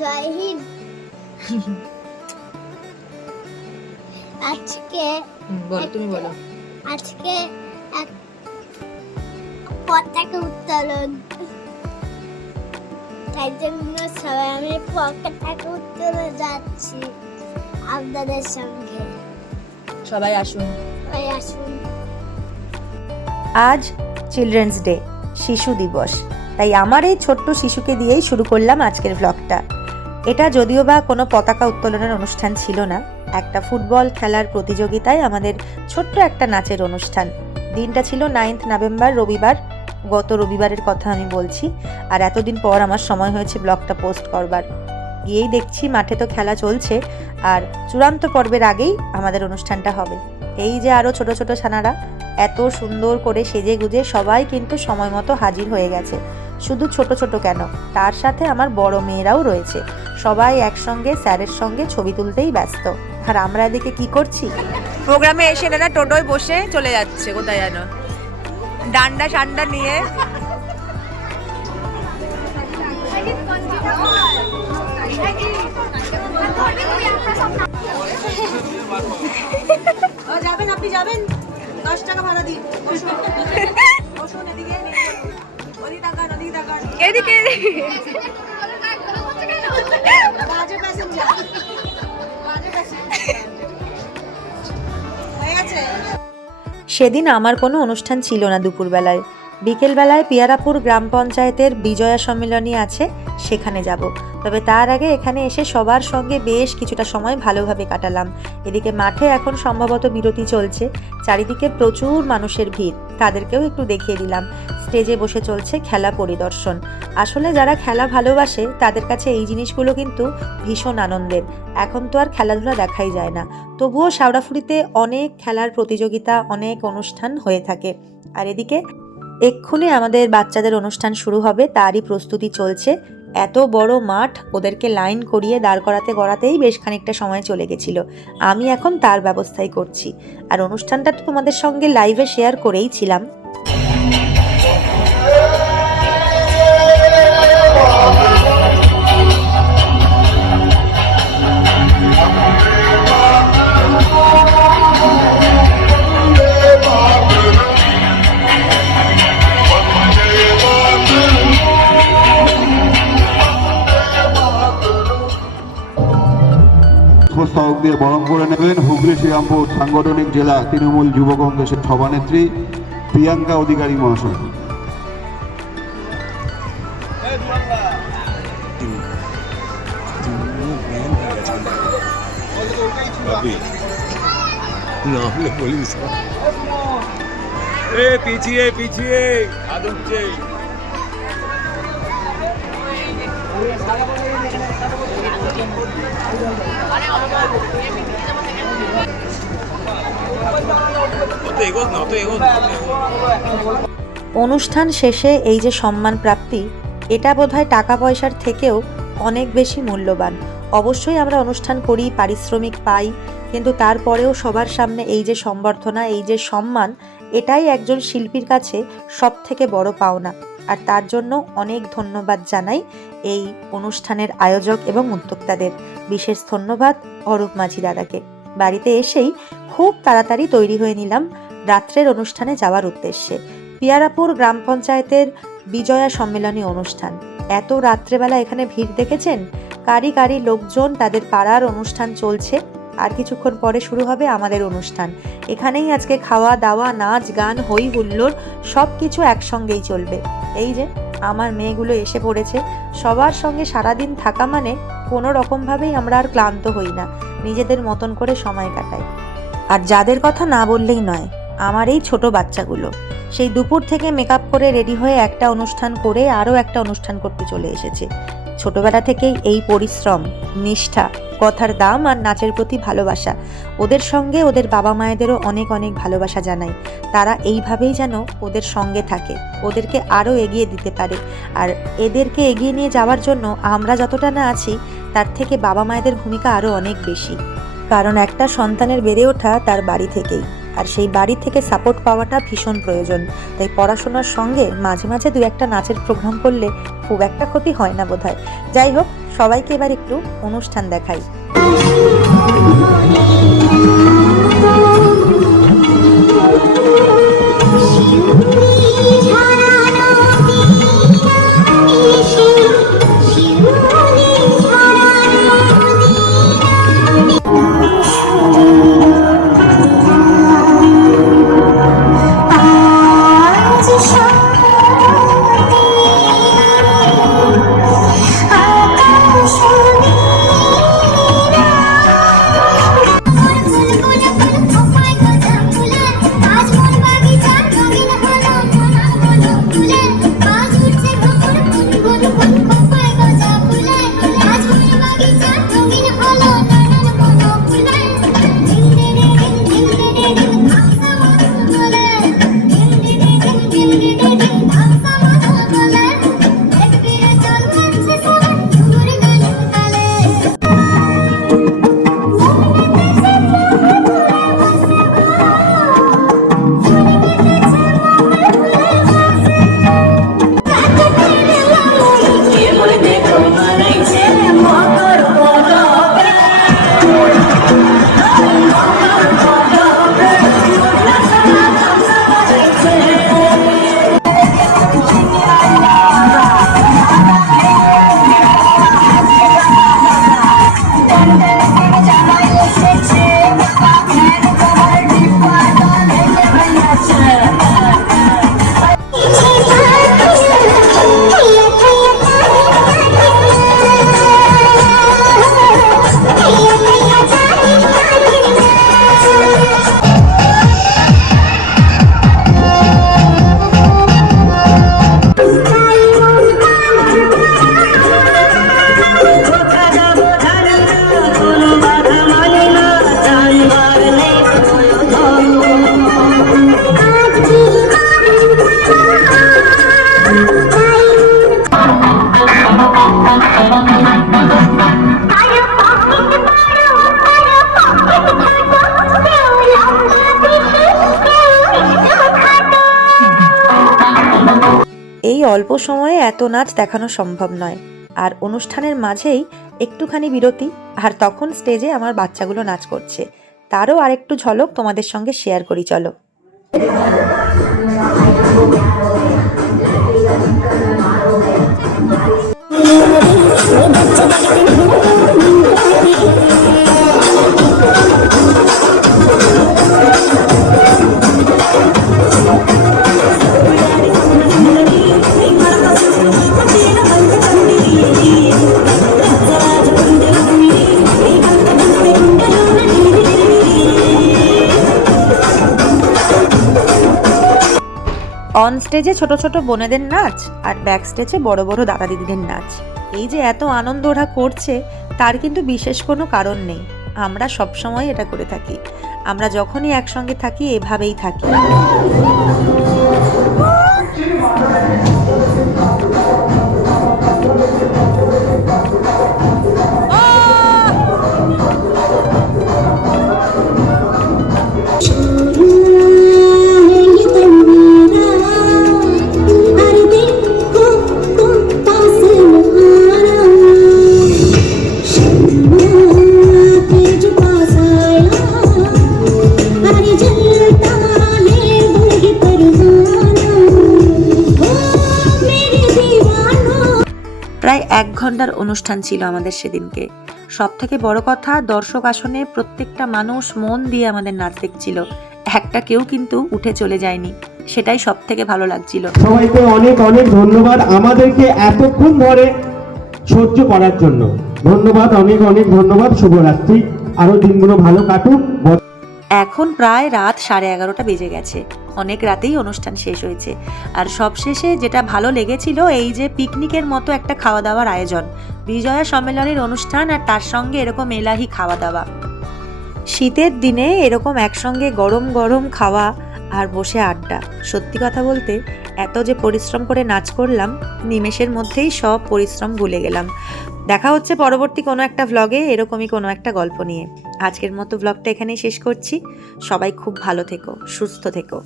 জয় হিন্দ। আজকে বলো, তুমি বলো। আজকে এক পতাকা উত্তোলন, তাই জন্য সবাই আমি পতাকা উত্তোলন যাচ্ছি আপনাদের সঙ্গে। সবাই আসুন। সবাই আসুন। আজ চিলড্রেন্স ডে, শিশু দিবস, তাই আমার এই ছোট্ট শিশুকে দিয়েই শুরু করলাম আজকের ভ্লগটা। এটা যদিও বা কোনো পতাকা উত্তোলনের অনুষ্ঠান ছিল না, একটা ফুটবল খেলার প্রতিযোগিতায় আমাদের ছোট্ট একটা নাচের অনুষ্ঠান। দিনটা ছিল 9 নভেম্বর, রবিবার। গত রবিবারের কথা আমি বলছি। আর এতদিন পর আমার সময় হয়েছে ব্লগটা পোস্ট করবার। গিয়েই দেখছি মাঠে তো খেলা চলছে, আর চূড়ান্ত পর্বের আগেই আমাদের অনুষ্ঠানটা হবে। এই যে আরও ছোট ছোট ছানারা এত সুন্দর করে সেজে গুজে সবাই কিন্তু সময় মতো হাজির হয়ে গেছে। শুধু ছোট ছোট কেন, তার সাথে আমার বড় মেয়েরাও রয়েছে। সবাই একসঙ্গে স্যারের সঙ্গে ছবি তুলতেই ব্যস্ত। আর আমরা এদিকে কি করছি, প্রোগ্রামে এসে এনারা টোটোয় বসে চলে যাচ্ছে কোথায় জানো, ডান্ডা শান্ডা নিয়ে। যাবেন, আপনি যাবেন, 10 টাকা ভাড়া দিন। বসুন এদিকে, ওদিকে তাকান, ওদিকে তাকান, এদিকে বাজে প্যাসেঞ্জার, বাজে প্যাসেঞ্জার হয়ে গেছে। সেদিন আমার কোনো অনুষ্ঠান ছিল না দুপুরবেলায়। বিকেলবেলায় পিয়ারাপুর গ্রাম পঞ্চায়েতের বিজয়া সম্মেলনী আছে, সেখানে যাব। তবে তার আগে এখানে এসে সবার সঙ্গে বেশ কিছুটা সময় ভালোভাবে কাটালাম। এদিকে মাঠে এখন সম্ভবত বিরতি চলছে, চারিদিকে প্রচুর মানুষের ভিড়, তাদেরকেও একটু দেখিয়ে দিলাম। স্টেজে বসে চলছে খেলা পরিদর্শন। আসলে যারা খেলা ভালোবাসে তাদের কাছে এই জিনিসগুলো কিন্তু ভীষণ আনন্দের। এখন তো আর খেলাধুলা দেখাই যায় না, তবুও শাওড়াফুলিতে অনেক খেলার প্রতিযোগিতা, অনেক অনুষ্ঠান হয়ে থাকে। আর এদিকে এক্ষুনি আমাদের বাচ্চাদের অনুষ্ঠান শুরু হবে, তারই প্রস্তুতি চলছে। এত বড় মাঠ, ওদেরকে লাইন করিয়ে দাঁড় করাতেই বেশ খানিকটা সময় চলে গেছিল। আমি এখন তার ব্যবস্থাই করছি। আর অনুষ্ঠানটা তো তোমাদের সঙ্গে লাইভে শেয়ার করেই ছিলাম। পুষ্পস্তবক দিয়ে বরণ করে নেবেন হুগলি শ্রীরামপুর সাংগঠনিক জেলা তৃণমূল যুব কংগ্রেসের সভানেত্রী প্রিয়াঙ্কা অধিকারী মহাশয়। পিছিয়ে পিছিয়ে আদুচ্ছে। অনুষ্ঠান শেষে এই যে সম্মান প্রাপ্তি, এটা বোধহয় টাকা পয়সার থেকেও অনেক বেশি মূল্যবান। অবশ্যই আমরা অনুষ্ঠান করি, পারিশ্রমিক পাই, কিন্তু তারপরেও সবার সামনে এই যে সম্বর্ধনা, এই যে সম্মান, এটাই একজন শিল্পীর কাছে সব থেকে বড় পাওনা। আর তার জন্য অনেক ধন্যবাদ জানাই এই অনুষ্ঠানের আয়োজক এবং উদ্যোক্তাদের। বিশেষ ধন্যবাদ অরূপ মাঝি দাদাকে। বাড়িতে এসেই খুব তাড়াতাড়ি তৈরি হয়ে নিলাম রাত্রের অনুষ্ঠানে যাওয়ার উদ্দেশ্যে। পিয়ারাপুর গ্রাম পঞ্চায়েতের বিজয়া সম্মেলনী অনুষ্ঠান। এত রাত্রেবেলা এখানে ভিড় দেখেছেন, কারি কারি লোকজন, তাদের পাড়ার অনুষ্ঠান চলছে। আর কিছুক্ষণ পরে শুরু হবে আমাদের অনুষ্ঠান। এখানেই আজকে খাওয়া দাওয়া, নাচ গান, হই হুল্লোড় সব কিছু একসঙ্গেই চলবে। এই যে আমার মেয়েগুলো এসে পড়েছে। সবার সঙ্গে সারাদিন থাকা মানে কোনো রকমভাবেই আমরা আর ক্লান্ত হই না, নিজেদের মতন করে সময় কাটাই। আর যাদের কথা না বললেই নয়, আমার এই ছোট বাচ্চাগুলো সেই দুপুর থেকে মেকআপ করে রেডি হয়ে একটা অনুষ্ঠান করে আরও একটা অনুষ্ঠান করতে চলে এসেছে। ছোটবেলা থেকেই এই পরিশ্রম, নিষ্ঠা, কথার দাম আর নাচের প্রতি ভালোবাসা। ওদের সঙ্গে ওদের বাবা মায়েদেরও অনেক অনেক ভালোবাসা জানাই। তারা এইভাবেই যেন ওদের সঙ্গে থাকে, ওদেরকে আরও এগিয়ে দিতে পারে। আর এদেরকে এগিয়ে নিয়ে যাওয়ার জন্য আমরা যতটা না আছি, তার থেকে বাবা মায়েদের ভূমিকা আরও অনেক বেশি। কারণ একটা সন্তানের বেড়ে ওঠা তার বাড়ি থেকেই। আর সেই বাড়ি থেকে সাপোর্ট পাওয়াটা ভীষণ প্রয়োজন। তাই পড়াশোনার সঙ্গে মাঝে মাঝে দু একটা নাচের প্রোগ্রাম করলে খুব একটা ক্ষতি হয় না বোধহয়। যাই হোক, সবাইকে এবার একটু অনুষ্ঠান দেখাই। এই অল্প সময়ে এত নাচ দেখানো সম্ভব নয়, আর অনুষ্ঠানের মাঝেই একটুখানি বিরতি, আর তখন স্টেজে আমার বাচ্চাগুলো নাচ করছে। তারও আরেকটু ঝলক তোমাদের সঙ্গে শেয়ার করি, চলো। অন স্টেজে ছোট ছোট বোনেদের নাচ, আর ব্যাক স্টেজে বড় বড় দাদা দিদিদের নাচ। এই যে এত আনন্দ ওরা করছে, তার কিন্তু বিশেষ কোনো কারণ নেই। আমরা সবসময় এটা করে থাকি। আমরা যখনই একসঙ্গে থাকি এভাবেই থাকি। প্রায় 1 ঘন্টার অনুষ্ঠান ছিল আমাদের সেদিনকে। সব থেকে বড় কথা, দর্শক আসনে প্রত্যেকটা মানুষ মন দিয়ে আমাদের নাচ দেখছিল। একটা কেউ কিন্তু উঠে চলে যায়নি, সেটাই সব থেকে ভালো লাগছিল। সবাইকে অনেক অনেক ধন্যবাদ আমাদেরকে এতক্ষণ ধরে সহ্য করার জন্য। ধন্যবাদ, অনেক অনেক ধন্যবাদ। শুভরাত্রি, আরো দিনগুলো ভালো কাটুক। এখন প্রায় রাত 11:30 বেজে গেছে। অনেক রাতেই অনুষ্ঠান শেষ হয়েছে। আর সবশেষে যেটা ভালো লেগেছিল, এই যে পিকনিকের মতো একটা খাওয়া দাওয়ার আয়োজন, বিজয়া সম্মেলনের অনুষ্ঠান, আর তার সঙ্গে এরকম এলাহি খাওয়া দাওয়া। শীতের দিনে এরকম একসঙ্গে গরম গরম খাওয়া আর বসে আড্ডা। সত্যি কথা বলতে, এত যে পরিশ্রম করে নাচ করলাম, নিমেষের মধ্যেই সব পরিশ্রম ভুলে গেলাম। দেখা হচ্ছে পরবর্তী কোনো একটা ভ্লগে এরকমই কোনো একটা গল্প নিয়ে। আজকের মতো ভ্লগটা এখানেই শেষ করছি। সবাই খুব ভালো থেকো, সুস্থ থেকো।